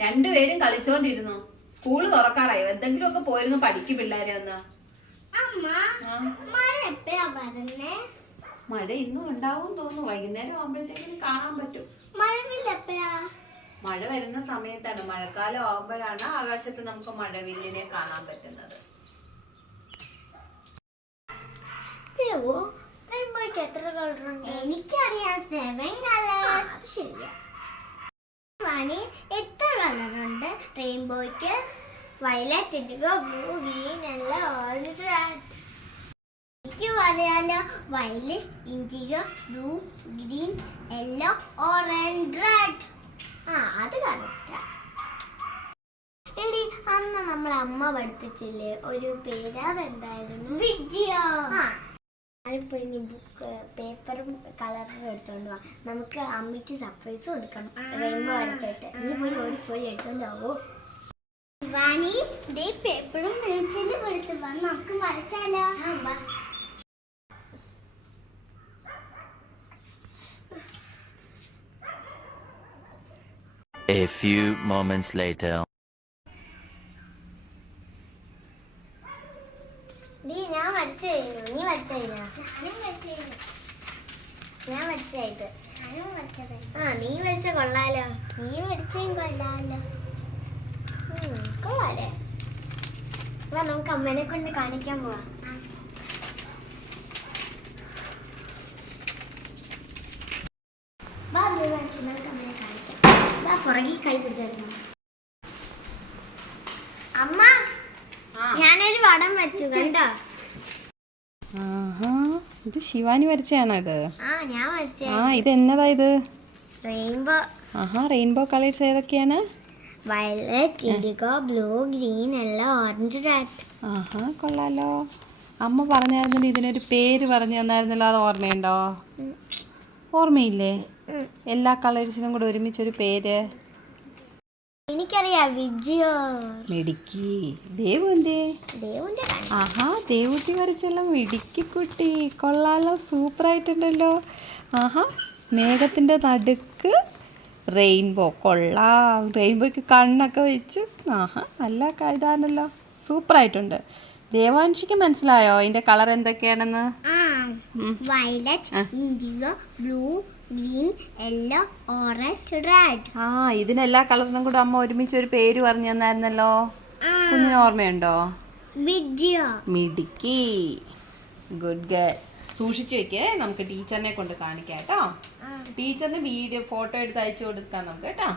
രണ്ടുപേരും കളിച്ചോണ്ടിരുന്നു. സ്കൂള് തുറക്കാറായോ? എന്തെങ്കിലുമൊക്കെ പോയിരുന്നു പഠിക്കും പിള്ളേരെ ഒന്ന്. മഴ ഇന്നും ഉണ്ടാവും തോന്നുന്നു. വൈകുന്നേരം ആകുമ്പോഴത്തേക്കും കാണാൻ പറ്റും. മഴ വരുന്ന സമയത്താണ്, മഴക്കാലം ആകുമ്പോഴാണ് ആകാശത്ത് നമുക്ക് മഴവില്ലിനെ കാണാൻ പറ്റുന്നത്. എത്ര കളറുണ്ട്? എനിക്കറിയാം, 7 കളേഴ്സ്. ശരിയാ. എത്ര കളറുണ്ട് റെയിൻബോയ്ക്ക്? Violet, indigo, blue, green, yellow, orange, red. എനിക്ക് പറയാലോ, violet, indigo, blue, green, yellow, orange, red. അത് കറക്റ്റാ. എടി, അന്ന് നമ്മളെ അമ്മ പഠിപ്പിച്ചില്ലേ ഒരു പേര്? അതെന്തായിരുന്നു? വിജയ. ഞാനിപ്പോ ഇനി ബുക്ക് പേപ്പറും കളറും എടുത്തോണ്ട് പോവാ. നമുക്ക് അമ്മയ്ക്ക് സർപ്രൈസ് കൊടുക്കണം. റെയിൻബോ വരച്ചിട്ട് നീ പോയി എടുത്തോണ്ട് പോവോ? വാണി, പേപ്പറും പെൻസിലും എടുത്ത് വാ, നമുക്ക് വരച്ചാലോ? A few moments later. ഞാൻ വരച്ചു കഴിഞ്ഞു. നീ വരച്ചു കഴിഞ്ഞാ? ഞാൻ വരച്ചായിട്ട്. നീ വരച്ച കൊള്ളാലോ. നീ വരച്ചും കൊള്ളാലോ. കൊള്ളാലേ? വാ, നമുക്ക് അമ്മേനെ കൊണ്ട് കാണിക്കാൻ പോവാ. വാ, നമുക്ക് അമ്മേനെ കാണിക്കാം. വാ, പുറകെ കൈ പിടിച്ചോ. അമ്മ, ഞാനൊരു വടം വരച്ചു, കണ്ടോ? ഇത് ശിവാനി വരച്ചാണോ ഇത്? ഞാൻ വരച്ചേ. ഇത് എന്നതാ ഇത്? റെയിൻബോ. റെയിൻബോ കളേഴ്സ് ഏതൊക്കെയാണ്? Violet, indigo, blue, green, yellow, orange, red. കൊള്ളാലോ. അമ്മ പറഞ്ഞായിരുന്നല്ലോ ഇതിനൊരു പേര് പറഞ്ഞു തന്നായിരുന്നല്ലോ, അത് ഓർമ്മയുണ്ടോ? ഓർമ്മയില്ലേ? എല്ലാ കളേഴ്സിനും കൂടെ ഒരുമിച്ചൊരു പേര്. എനിക്കറിയാം, വിജയോ. മിടുക്കി. ദേവു എന്തേ? ദേവുട്ടി വരച്ചെല്ലാം മിടുക്കി കുട്ടി. കൊള്ളാലോ, സൂപ്പറായിട്ടുണ്ടല്ലോ. മേഘത്തിൻ്റെ നടുക്ക് റെയിൻബോ. കൊള്ളാം. റെയിൻബോയ്ക്ക് കണ്ണൊക്കെ വെച്ച് നല്ല ഇതാണല്ലോ, സൂപ്പറായിട്ടുണ്ട്. ദേവാൻഷിക്ക് മനസ്സിലായോ ഇതിന്റെ കളർ എന്തൊക്കെയാണെന്ന്? Violet, indigo, blue, green, yellow, orange, red. ഇതിനെല്ലാ കളറിനും കൂടെ അമ്മ ഒരുമിച്ച് ഒരു പേര് പറഞ്ഞു തന്നായിരുന്നല്ലോ. കുഞ്ഞിന് ഓർമ്മയുണ്ടോ? വിജയ. മിടുക്കി. Good girl. സൂക്ഷിച്ചു വെക്കേ, നമുക്ക് ടീച്ചറിനെ കൊണ്ട് കാണിക്കാം കേട്ടോ. ടീച്ചറിന് വീഡിയോ ഫോട്ടോ എടുത്ത് അയച്ചു കൊടുക്കാം നമുക്ക് കേട്ടോ.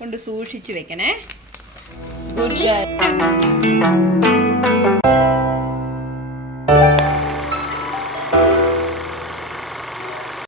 കൊണ്ട് സൂക്ഷിച്ചു വെക്കണേ. Good girl.